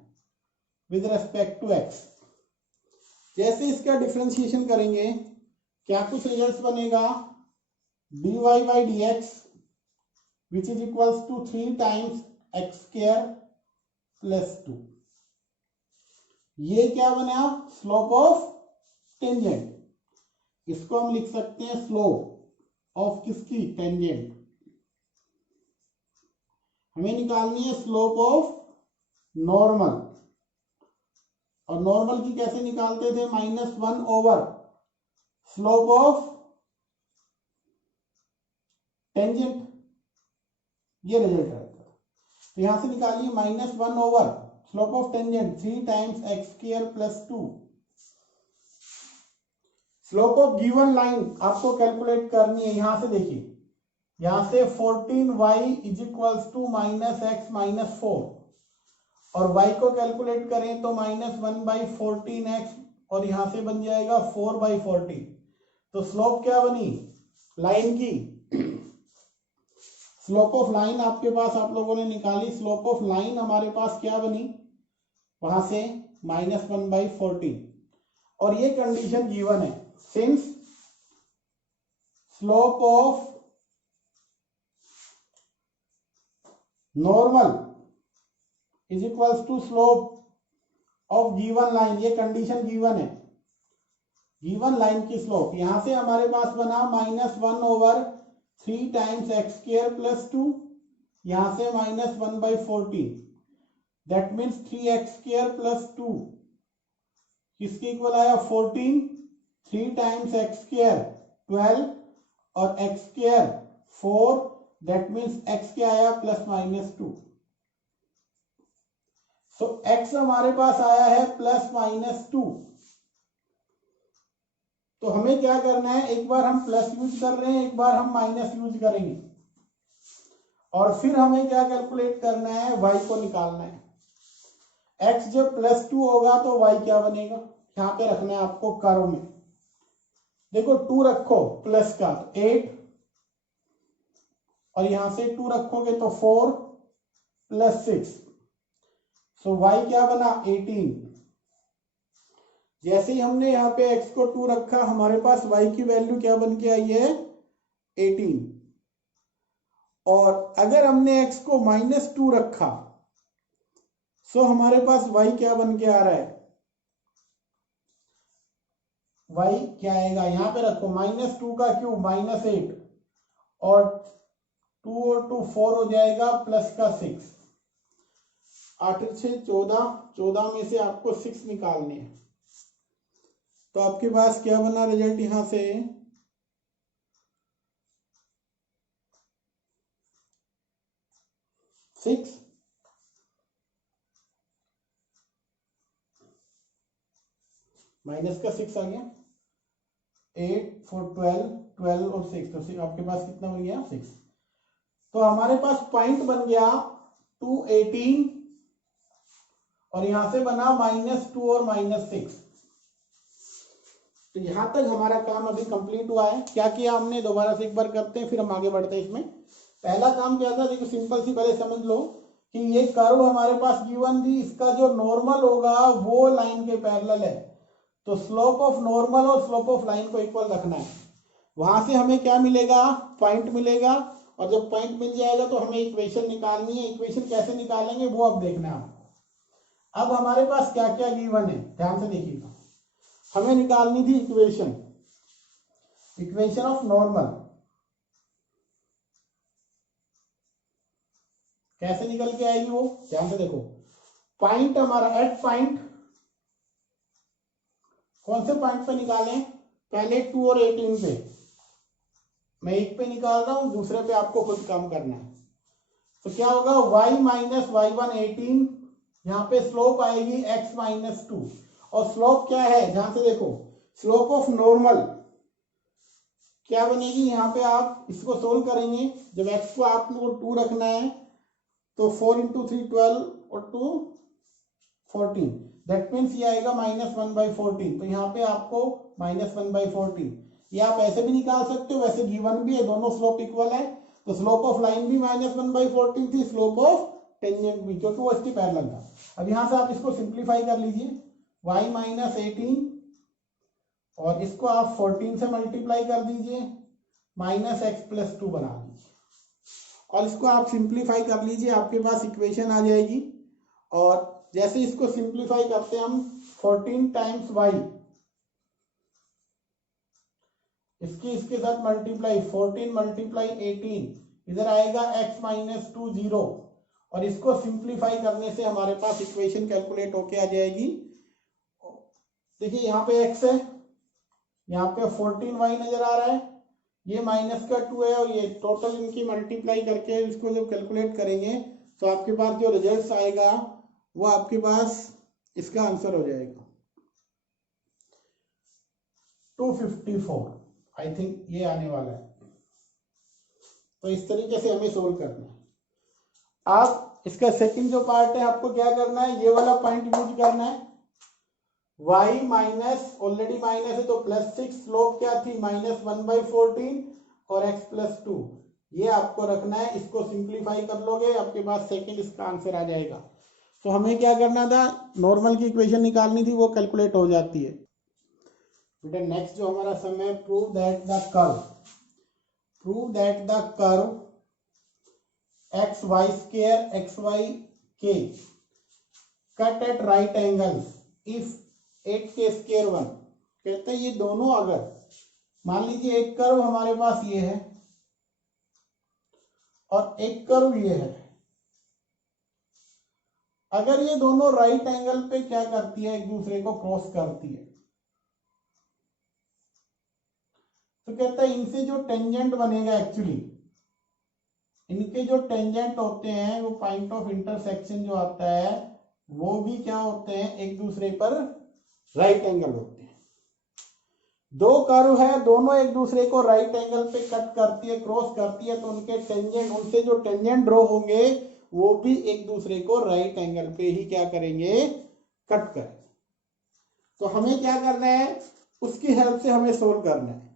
विद रेस्पेक्ट टू x। जैसे इसका डिफरेंशिएशन करेंगे, क्या कुछ रिजल्ट बनेगा, dy by d x which is equals to 3 times x square plus 2। ये क्या बना, स्लोप ऑफ टेंजेंट। इसको हम लिख सकते हैं स्लोप ऑफ किसकी, टेंजेंट। हमें निकालनी है स्लोप ऑफ नॉर्मल, और नॉर्मल की कैसे निकालते थे, -1 ओवर स्लोप ऑफ टेंजेंट, ये रिजल्ट रहेगा। तो यहां से निकालिए -1 over slope of tangent 3 times x square plus 2। Slope of given line आपको कैलकुलेट करनी है। यहां से देखिए, यहां से 14y is equals to -x - 4, और y को कैलकुलेट करें तो -1/14x, और यहां से बन जाएगा 4/14। तो स्लोप क्या बनी लाइन की, स्लोप ऑफ लाइन आपके पास आप लोगों ने निकाली, स्लोप ऑफ लाइन हमारे पास क्या बनी वहां से -1/14, और ये कंडीशन गिवन है, since slope of normal is equals to slope of given line, ये कंडीशन गिवन है, गिवन लाइन की स्लोप यहां से हमारे पास बना -1/3 टाइम्स x² + 2, यहां से -1/14, दैट मीन्स 3x² + 2 किसके इक्वल आया 14, 3 टाइम्स x² 12 और x² 4, दैट मीन्स x क्या आया +-2। सो x हमारे पास आया है +-2। तो हमें क्या करना है, एक बार हम प्लस यूज कर रहे हैं, एक बार हम माइनस यूज करेंगे, और फिर हमें क्या कैलकुलेट करना है, y को निकालना है। x जब +2 होगा तो y क्या बनेगा, यहां पे रखना है आपको कर्व में, देखो 2 रखो प्लस का 8, और यहां से 2 रखोगे तो 4 + 6, सो y क्या बना 18। जैसे ही हमने यहाँ पे x को 2 रखा, हमारे पास y की वैल्यू क्या बन के आई है 18, और अगर हमने x को -2 रखा, सो हमारे पास y क्या बन के आ रहा है, y क्या आएगा, यहां पे रखो -2 का क्यूब -8, और 2 और 2 4 हो जाएगा, प्लस का 6, 8 6 14, 14 में से आपको 6 निकालने हैं, तो आपके पास क्या बना रिजल्ट यहां से 6, माइनस का 6 आ गया, 8 4 12, 12 और 6, तो आपके पास कितना बन गया 6। तो हमारे पास पॉइंट बन गया 218, और यहां से बना -2 और -6। तो यहां तक हमारा काम अभी कंप्लीट हुआ है। क्या किया हमने, दोबारा से एक बार करते हैं, फिर हम आगे बढ़ते हैं इसमें। पहला काम क्या था, देखो सिंपल सी पहले समझ लो कि ये कर्व हमारे पास गिवन थी, इसका जो नॉर्मल होगा वो लाइन के पैरेलल है, तो स्लोप ऑफ नॉर्मल और स्लोप ऑफ लाइन को इक्वल रखना है। वहां से हमें क्या मिलेगा, पॉइंट मिलेगा, और जब पॉइंट मिल जाएगा तो हमें इक्वेशन निकालनी है। इक्वेशन कैसे निकालेंगे वो अब देखना है आपको। अब हमारे पास क्या क्या गिवन है, ध्यान से देखिएगा। हमें निकालनी थी इक्वेशन, इक्वेशन ऑफ नॉर्मल। कैसे निकल के आएगी वो, ध्यान से देखो। पॉइंट हमारा एट पॉइंट, कौन से पॉइंट पे निकालें, पहले 2 और 18 पे, मैं एक पे निकाल रहा हूं, दूसरे पे आपको खुद काम करना है। तो क्या होगा, y - y1 18, यहां पे स्लोप आएगी x - 2, और स्लोप क्या है, ध्यान से देखो, स्लोप ऑफ नॉर्मल क्या बनेगी, यहां पे आप इसको सोल्व करेंगे। जब x को आपको 2 रखना है तो 4 × 3 12 और 2 14, दैट मीन्स ये आएगा -1/14। तो यहाँ पे आपको -1/14, ये आप ऐसे भी निकाल सकते हो, वैसे गिवन भी है, दोनों स्लोप इक्वल है। तो स्लोप ऑफ लाइन भी -1/14 थी, स्लोप ऑफ टेंजेंट भी, क्योंकि वो इसकी पैरेलल था। अब यहाँ से आप इसको सिंप्लीफाई कर लीजिए, y - 18, और इसको आप 14 से मल्टीप्लाई कर दीजिए, -x + 2 बना दीजिए, और इसको आप सिंप्लीफाई कर लीजिए, आपके पास इक्वेशन आ जाएगी। और जैसे इसको सिंप्लीफाई करते हैं हम, 14 टाइम्स y, इसके साथ मल्टीप्लाई, 14 × 18, इधर आएगा x - 2 0, और इसको सिंप्लीफाई करने से हमारे पास इक्वेशन कैलकुलेट होके आ जाएगी। देखिए यहाँ पे x है, यहाँ पे 14y नजर आ रहा है, ये -2 है, और ये टोटल इनकी मल्टीप्लाई करके इसको जब कैलकुलेट करेंगे तो आपके पास जो रिजल्ट आएगा वो आपके पास इसका आंसर हो जाएगा 254, आई थिंक ये आने वाला है। तो इस तरीके से हमें सोल्व करना है। आप इसका सेकंड जो पार्ट है, आपको क्या करना है, ये वाला पॉइंट यूज करना है। y माइनस, ऑलरेडी माइनस है तो +6, स्लोप क्या थी -1/14, और x + 2, ये आपको रखना है, इसको सिंप्लीफाई कर लोगे आपके पास सेकंड इसका आंसर आ जाएगा। तो हमें क्या करना था, नॉर्मल की इक्वेशन निकालनी थी, वो कैलकुलेट हो जाती है। बेटा नेक्स्ट जो हमारा सम है, prove that the curve x y square x y के cut at right angles if 8k square 1। कहते हैं ये दोनों, अगर मान लीजिए एक कर्व हमारे पास ये है और एक कर्व ये है, अगर ये दोनों राइट एंगल पे क्या करती है, एक दूसरे को क्रॉस करती है, तो कहता है इनसे जो टेंजेंट बनेगा, एक्चुअली इनके जो टेंजेंट होते हैं वो पॉइंट ऑफ इंटरसेक्शन जो आता है वो भी क्या होते हैं, एक दूसरे पर राइट एंगल होते हैं। दो कर्व है, दोनों एक दूसरे को राइट एंगल पे कट करती है, क्रॉस करती है, तो उनके टेंजेंट, उनसे जो टेंजेंट ड्रॉ होंगे वो भी एक दूसरे को राइट एंगल पे ही क्या करेंगे, कट करेंगे। तो हमें क्या करना है, उसकी हेल्प से हमें सोल्व करना है।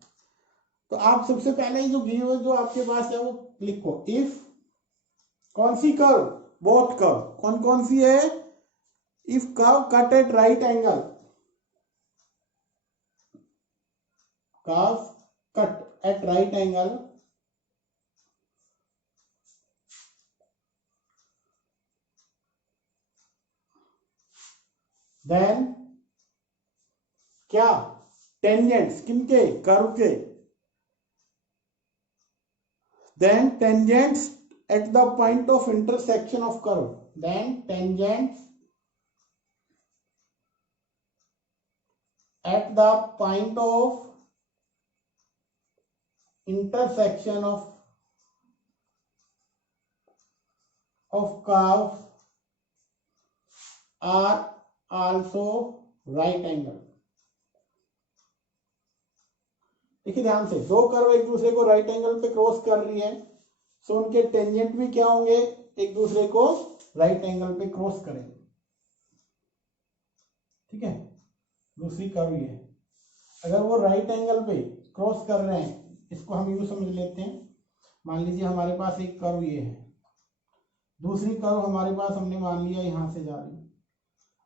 तो आप सबसे पहले जो गिवन जो आपके पास है वो लिखो, इफ कौन सी कर्व, बोथ कर्व, कौन कौन सी है, if curve cut at right angle, curve cut at right angle, then क्या, टेंजेंट्स किनके, कर्व के, then tangents at the point of intersection of curve, then tangents at the point of intersection of curve are also right angle। देखिए ध्यान से, दो curve एक दूसरे को राइट एंगल पे क्रॉस कर रही है, सो उनके टेंजेंट भी क्या होंगे, एक दूसरे को राइट एंगल पे क्रॉस करेंगे। ठीक है, दूसरी कर्व ये, अगर वो राइट एंगल पे क्रॉस कर रहे हैं, इसको हम यूं समझ लेते हैं, मान लीजिए हमारे पास एक कर्व ये है, दूसरी कर्व हमारे पास हमने मान लिया यहां से जा रही है,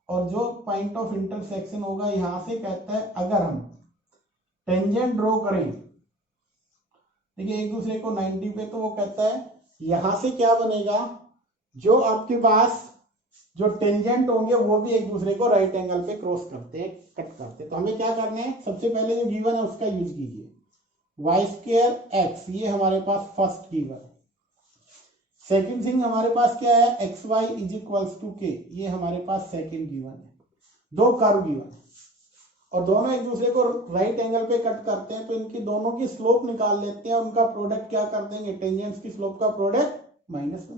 और जो पॉइंट ऑफ इंटरसेक्शन होगा यहां से, कहता है अगर हम टेंजेंट ड्रॉ करें, देखिए एक दूसरे को 90 पे, तो वो कहता है यहां से क्या बनेगा, जो आपके पास जो टेंजेंट होंगे वो भी एक दूसरे को राइट एंगल पे क्रॉस करते हैं, कट करते हैं। तो हमें क्या करना है, सबसे पहले जो गिवन है उसका यूज कीजिए, वाई स्क्वायर एक्स, ये हमारे पास फर्स्ट गिवन है। सेकंड थिंग हमारे पास क्या है, x y is equals to k, ये हमारे पास सेकंड गिवन है। दो कर्व गिवन है और दोनों एक दूसरे को राइट एंगल पे कट करते हैं, तो इनकी दोनों की स्लोप निकाल लेते हैं, उनका प्रोडक्ट क्या कर देंगे, टेंजेंट्स की स्लोप का प्रोडक्ट -1,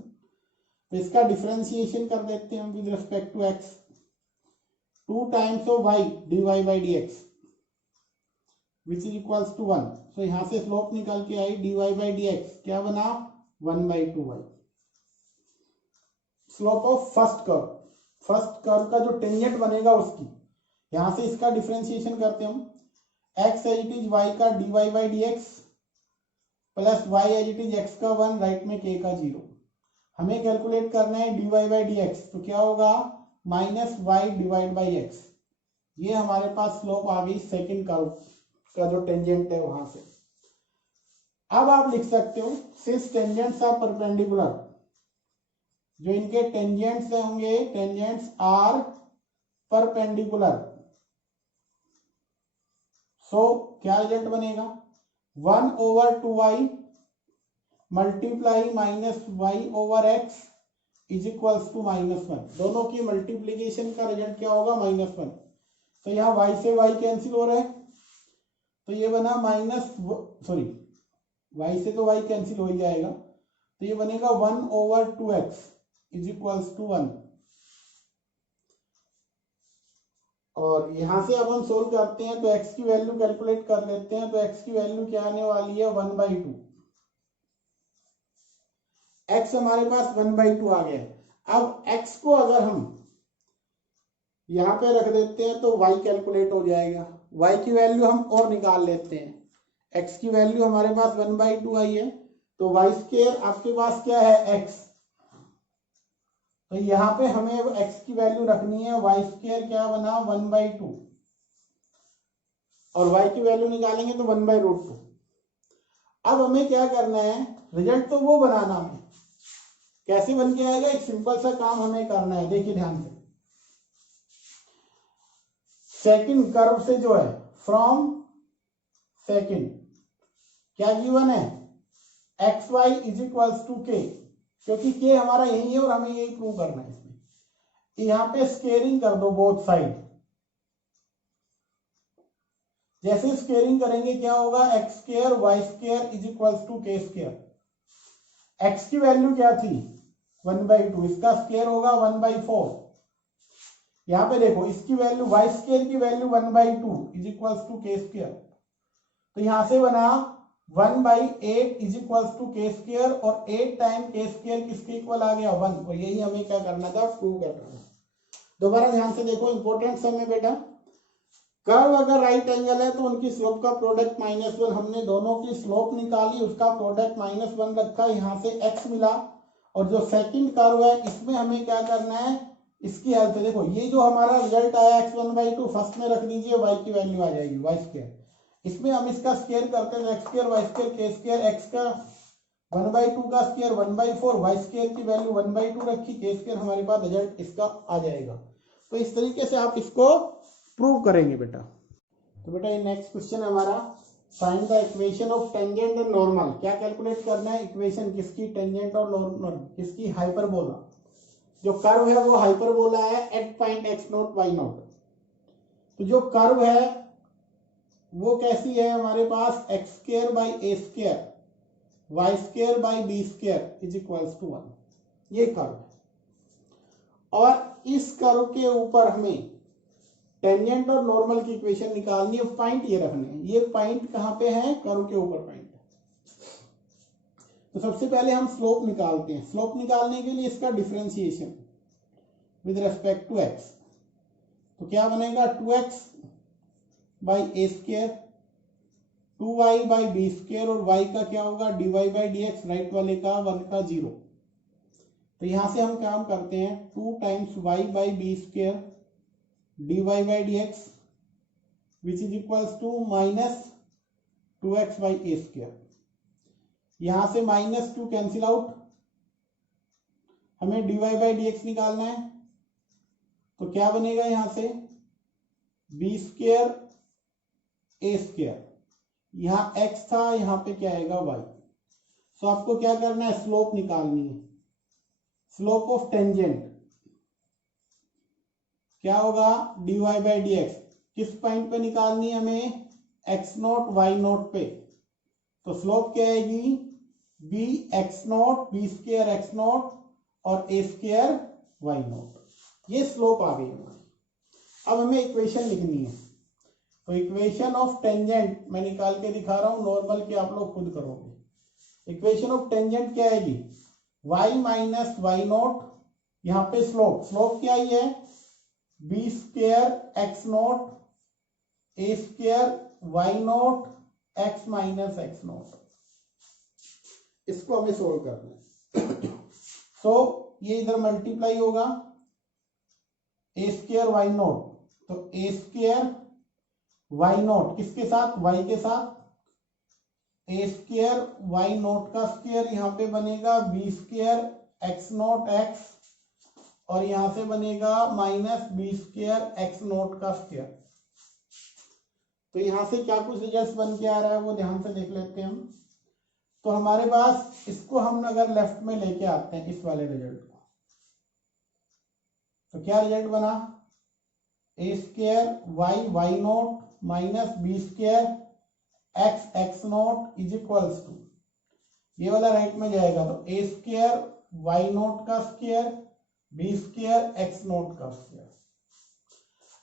तो इसका डिफरेंशिएशन कर देते हैं with respect to x, 2 times of y dy by dx which is equals to 1। So यहां से स्लोप निकल के आई dy बाई dx, क्या बना 1/2y। Slope of first curve का जो टेंजेंट बनेगा उसकी, यहां से इसका डिफरेंशिएशन करते हम, x as it is y का dy by dx plus y as it is x का 1, राइट में k का 0। हमें कैलकुलेट करना है dy बाई dx, तो क्या होगा -y डिवाइड बाई x। ये हमारे पास स्लोप आ गई सेकंड कर्व का जो टेंजेंट है वहां से। अब आप लिख सकते हो सिंस टेंजेंट्स आर परपेंडिकुलर, जो इनके टेंजेंट्स होंगे, टेंजेंट्स आर परपेंडिकुलर, सो क्या रिजल्ट बनेगा, 1/2y multiply -y/x is equals to -1। दोनों की मल्टीप्लीकेशन का रिजल्ट क्या होगा, -1। तो यहाँ y से y कैंसिल हो रहा है, तो ये बना y से तो y कैंसिल हो ही जाएगा, तो ये बनेगा 1/2x इज इक्वल्स टू 1। और यहां से अब हम सोल्व करते हैं, तो x की वैल्यू कैलकुलेट कर लेते हैं, तो x की वैल्यू क्या आने वाली है 1/2। x हमारे पास 1/2 आ गया। अब x को अगर हम यहां पे रख देते हैं तो y कैलकुलेट हो जाएगा, y की वैल्यू हम और निकाल लेते हैं, x की वैल्यू हमारे पास 1/2 आई है, तो वाई स्क्वायर आपके पास क्या है x, तो यहाँ पे हमें x की वैल्यू रखनी है, वाई स्क्वायर क्या बना 1/2 और y की वैल्यू निकालेंगे तो 1/√2। अब हमें क्या करना है, रिजल्ट तो वो बनाना है, कैसे बन के आएगा, एक सिंपल सा काम हमें करना है। देखिए ध्यान से, सेकंड कर्व से जो है फ्रॉम सेकंड क्या गिवन है, x y is equals to k, क्योंकि के हमारा यही है और हमें यही प्रूव करना है। इसमें यहाँ पे स्केयरिंग कर दो बोथ साइड, जैसे स्केयरिंग करेंगे क्या होगा, x square y square is equals to k square. X की वैल्यू क्या थी 1/2, इसका स्क्वायर होगा 1/4। यहाँ पे देखो इसकी वैल्यू वाई स्क्वायर की value 1/2 is equals to k square, तो यहां से बना 1/8 is equals to k square, और 8 टाइम के स्क्वायर किसके इक्वल आ गया 1, और यही हमें क्या करना था, प्रूव करना था। दोबारा ध्यान से देखो, इंपॉर्टेंट सम है बेटा, कर्व अगर राइट एंगल है तो उनकी स्लोप का प्रोडक्ट -1, हमने दोनों की स्लोप निकाली, उसका प्रोडक्ट -1 रखा, यहाँ से x मिला, और जो सेकंड कर्व है इसमें हमें क्या करना है, इसकी हेल्प से देखो ये जो हमारा रिजल्ट आया x 1/2 फर्स्ट में रख दीजिए, y की वैल्यू आ जाएगी वाई स्क्वायर, इसमें हम इसका स्क्वायर करते हैं एक्स स्क्वायर वाई स्क्वायर के स्क्वायर, एक्स का 1/2 का स्क्वायर 1/4, वाई स्क्वायर की वैल्यू 1/2 रखी, के स्क्वायर, हमारे पास रिजल्ट इसका आ जाएगा। तो इस तरीके से आप इसको प्रूव करेंगे बेटा। तो बेटा ये नेक्स्ट क्वेश्चन है हमारा, find the equation of tangent and normal. क्या कैलकुलेट करना है, इक्वेशन किसकी, टेंजेंट और नॉर्मल किसकी, हाइपरबोला। जो कर्व है वो हाइपरबोला है एट पॉइंट x0 y0। तो जो कर्व है वो कैसी है, हमारे पास x square by a square y square by b square is equals to 1, ये कर्व है। और इस कर्व के ऊपर हमें टेंजेंट और नॉर्मल की इक्वेशन निकालनी है, पॉइंट ये रखने हैं, ये पॉइंट कहाँ पे है, कर्व के ऊपर पॉइंट है। तो सबसे पहले हम स्लोप निकालते हैं, स्लोप निकालने के लिए इसका differentiation with respect to x, तो क्या बनेगा 2x by a square 2y by b square, और y का क्या होगा dy by d x, right वाले का 1 का 0। तो यहां से हम काम करते हैं 2 times y by b square dy by d x which is equals to -2x by a square. यहां से -2 कैंसिल आउट, हमें dy बाई डी एक्स निकालना है, तो क्या बनेगा यहां से बी स्क्वायर ए स्क्वायर, यहाँ x था, यहाँ पे क्या आएगा y। सो आपको क्या करना है, स्लोप निकालनी है, स्लोप ऑफ टेंजेंट क्या होगा dy बाई डी एक्स, किस पॉइंट पे निकालनी है हमें, x0 y0 पे। तो स्लोप क्या आएगी b x0 b square x0 और a स्क्वायर y0, ये स्लोप आ गई हमारी। अब हमें इक्वेशन लिखनी है, तो इक्वेशन ऑफ टेंजेंट मैं निकाल के दिखा रहा हूं, नॉर्मल की आप लोग खुद करोगे। इक्वेशन ऑफ टेंजेंट क्या आएगी, y माइनस y0, यहाँ पे स्लोप, स्लोप क्या ही है b square x0 a square y0 x minus x0, इसको हमें सोल्व करना है। सो ये इधर मल्टीप्लाई होगा ए स्क्वायर y0, तो ए स्क्वायर y0 किसके साथ, y के साथ, ए स्क्वायर y0 का स्क्वायर, यहाँ पे बनेगा बी स्क्वायर x0 x, और यहां से बनेगा माइनस बी स्क्वायर x0 का स्क्वायर। तो यहां से क्या कुछ रिजल्ट बन के आ रहा है वो ध्यान से देख लेते हैं हम। तो हमारे पास इसको हम अगर लेफ्ट में लेके आते हैं इस वाले रिजल्ट को, तो क्या रिजल्ट बना, a square y0 minus b square x is equals to, ये वाला राइट में जाएगा, तो ए स्क्वायर y0 का स्क्वायर बी स्क्वायर x0 का स्क्वायर।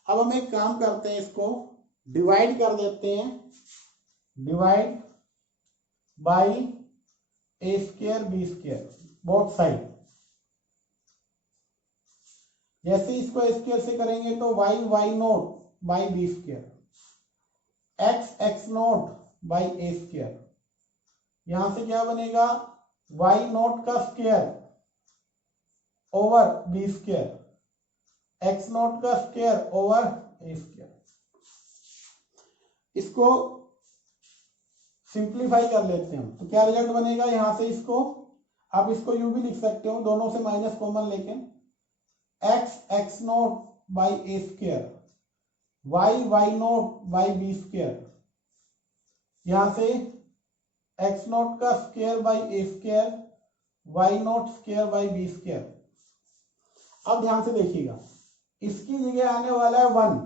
अब हम एक काम करते हैं, इसको डिवाइड कर देते हैं, divide by a square b square both side. जैसे इसको ए स्क्वायर से करेंगे तो y0 by b square x0 by a square यहां से क्या बनेगा, वाई नॉट का square over b square, x not का स्क्वायर ओवर ए स्क्वायर। इसको सिंप्लीफाई कर लेते हैं तो क्या रिजल्ट बनेगा, यहां से इसको आप इसको यू भी लिख सकते हो, दोनों से माइनस कॉमन लेके, x not by a square, y not by b square, यहां से एक्स नॉट का square by a square, y not square by b square. अब ध्यान से देखिएगा, इसकी जगह आने वाला है 1।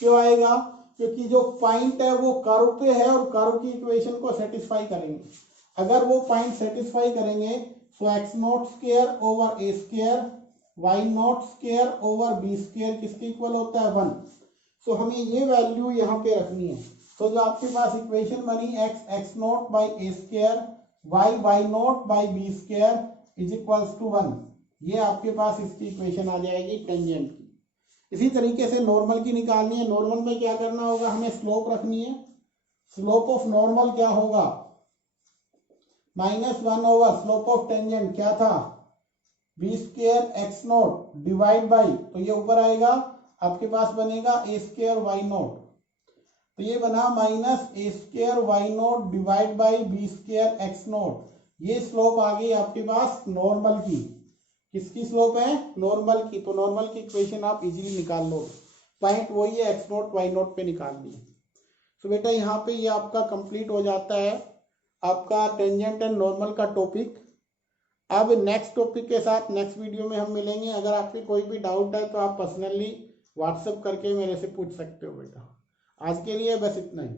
क्यों आएगा, क्योंकि जो पॉइंट है वो कर्व पे है और कर्व की इक्वेशन को सेटिस्फाई करेंगे। अगर वो पॉइंट सेटिस्फाई करेंगे तो x not square over a square, y not square over b square किसके इक्वल होता है, 1। तो हमें ये वैल्यू यहाँ पे रखनी है। तो जो आपके पास इक्वेशन बनी x not by a square, y not by b square is equals to 1, ये आपके पास इसकी इक्वेशन आ जाएगी टेंजेंट की। इसी तरीके से नॉर्मल की निकालनी है। नॉर्मल में क्या करना होगा, हमें स्लोप रखनी है। स्लोप ऑफ नॉर्मल क्या होगा, -1 ओवर स्लोप ऑफ टेंजेंट क्या था, b square x not divide by, तो ये ऊपर आएगा आपके पास बनेगा ए स्क्वायर वाई नॉट, तो ये बना minus a square y not divide by b square x not. ये स्लोप आ गई आपके पास नॉर्मल की। किसकी स्लोप है, नॉर्मल की। तो नॉर्मल की इक्वेशन आप इजीली निकाल लो, पॉइंट वही है एक्स नॉट वाई नॉट पे निकाल दिए। तो बेटा यहाँ पे ये आपका कंप्लीट हो जाता है आपका टेंजेंट एंड नॉर्मल का टॉपिक। अब नेक्स्ट टॉपिक के साथ नेक्स्ट वीडियो में हम मिलेंगे। अगर आपके कोई भी डाउट है तो आप पर्सनली व्हाट्सएप करके मेरे से पूछ सकते हो बेटा। आज के लिए बस इतना ही।